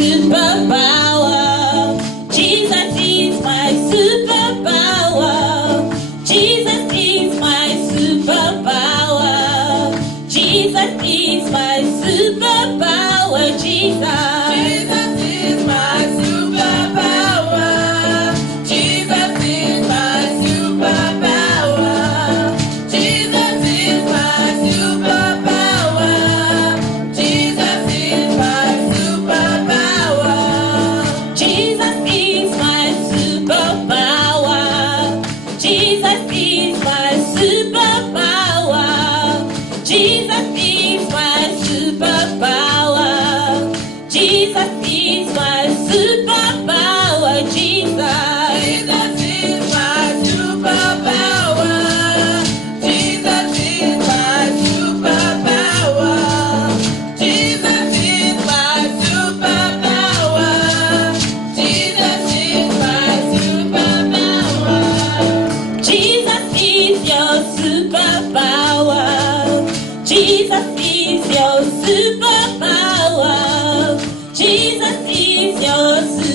superpower. Jesus is my superpower. Jesus is my superpower. Jesus is my superpower. Jesus. Jesus is my superpower. Jesus is my superpower. Jesus is my superpower. Jesus is my superpower. Jesus is my superpower. Jesus is my superpower. Jesus is my superpower. Jesus is my superpower. Jesus. Jesus is my superpower. Jesus is my superpower. Jesus is my superpower. Jesus is my superpower. Jesus is your superpower. Jesus is your superpower. Jesus is your superpower.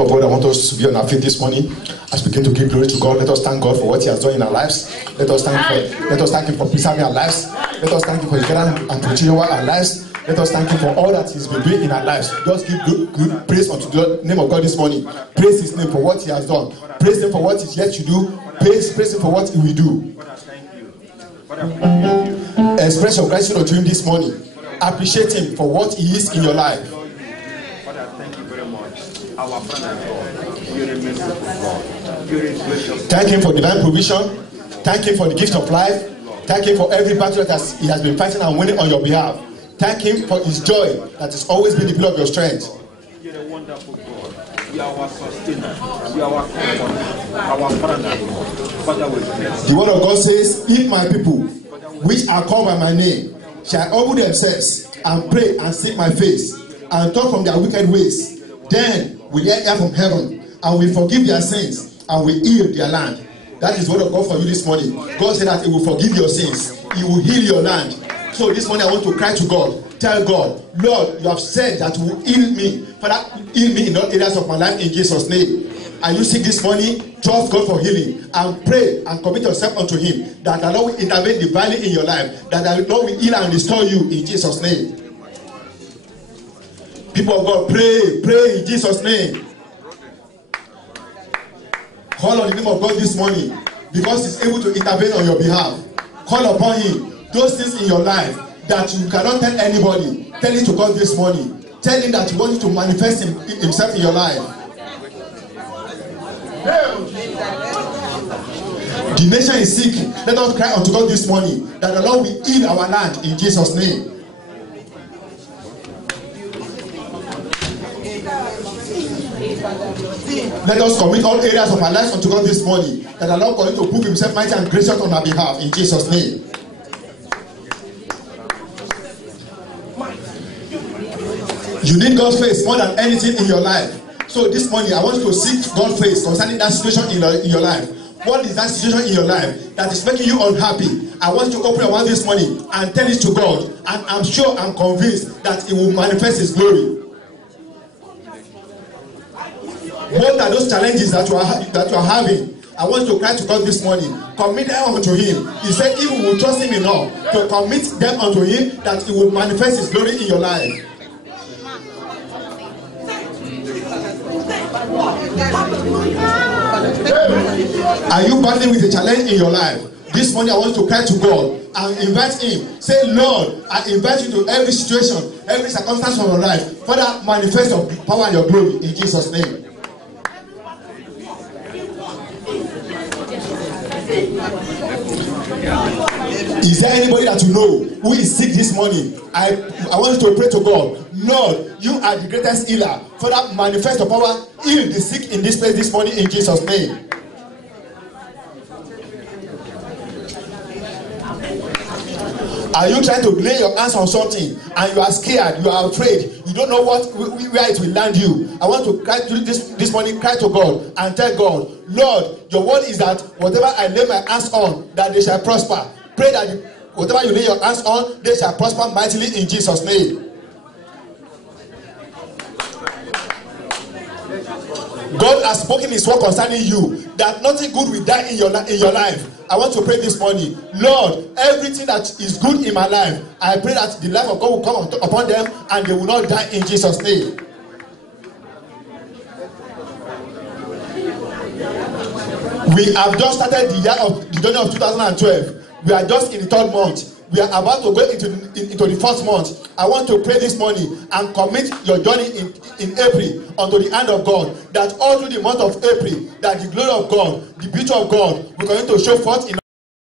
People of God, I want us to be on our feet this morning as we begin to give glory to God. Let us thank God for what He has done in our lives. Let us thank Him for preserving our lives. Let us thank Him for His guidance and protection over our lives. Let us thank Him for all that He's been doing in our lives. Just give good praise unto the name of God this morning. Praise His name for what He has done. Praise Him for what He's yet to do. Praise Him for what He will do. Express your gratitude unto Him this morning. Appreciate Him for what He is in your life. Father, thank you very much. Our Father God, you're a merciful God. You're a gracious God. Thank Him for divine provision. Thank Him for the gift of life. Thank Him for every battle that He has been fighting and winning on your behalf. Thank Him for His joy that has always been the pillar of your strength. You're a wonderful God. You are our sustainer. You are our comforter. Our Father. Father, we bless. The word of God says, if my people, which are called by my name, shall humble themselves and pray and seek my face and turn from their wicked ways, then will I hear from heaven and will forgive their sins and will heal their land. That is the word of God for you this morning. God said that He will forgive your sins. He will heal your land. So this morning I want to cry to God. Tell God, Lord, you have said that you will heal me. Father, heal me in all areas of my life in Jesus' name. Are you sick this morning? Trust God for healing and pray and commit yourself unto Him, that the Lord will intervene divinely in your life, that the Lord will heal and restore you in Jesus' name. People of God, pray in Jesus' name. Call on the name of God this morning because He's able to intervene on your behalf. Call upon Him. Those things in your life that you cannot tell anybody, tell it to God this morning. Tell Him that you want Him to manifest Himself in your life. The nation is sick. Let us cry unto God this morning that the Lord will heal our land in Jesus' name. Let us commit all areas of our lives unto God this morning, that the Lord continue to prove Himself mighty and gracious on our behalf in Jesus' name. You need God's face more than anything in your life. So this morning I want you to seek God's face concerning that situation in your life. What is that situation in your life that is making you unhappy? I want you to open your mouth this morning and tell it to God, and I'm sure, I'm convinced that He will manifest His glory. What are those challenges that you are having? I want you to cry to God this morning. Commit them unto Him. He said if we will trust Him enough to commit them unto Him, that He will manifest His glory in your life. Are you battling with a challenge in your life? This morning I want you to cry to God and invite Him. Say, Lord, I invite you to every situation, every circumstance of your life. Father, manifest your power and your glory in Jesus' name. Is there anybody that you know who is sick this morning? I want you to pray to God. Lord, you are the greatest healer. Father, manifest your power. Heal the sick in this place this morning in Jesus' name. Are you trying to lay your hands on something and you are scared, you are afraid, you don't know where it will land you? I want to cry to this morning, cry to God and tell God, Lord, your word is that whatever I lay my hands on, that they shall prosper. Pray that whatever you lay your hands on, they shall prosper mightily in Jesus' name. God has spoken His word concerning you, that nothing good will die in your life. I want to pray this morning, Lord, everything that is good in my life, I pray that the life of God will come upon them and they will not die in Jesus' name. We have just started the journey of 2012. We are just in the 3rd month. We are about to go into the 4th month. I want to pray this morning and commit your journey in April unto the hand of God, that all through the month of April, that the glory of God, the beauty of God will continue to show forth in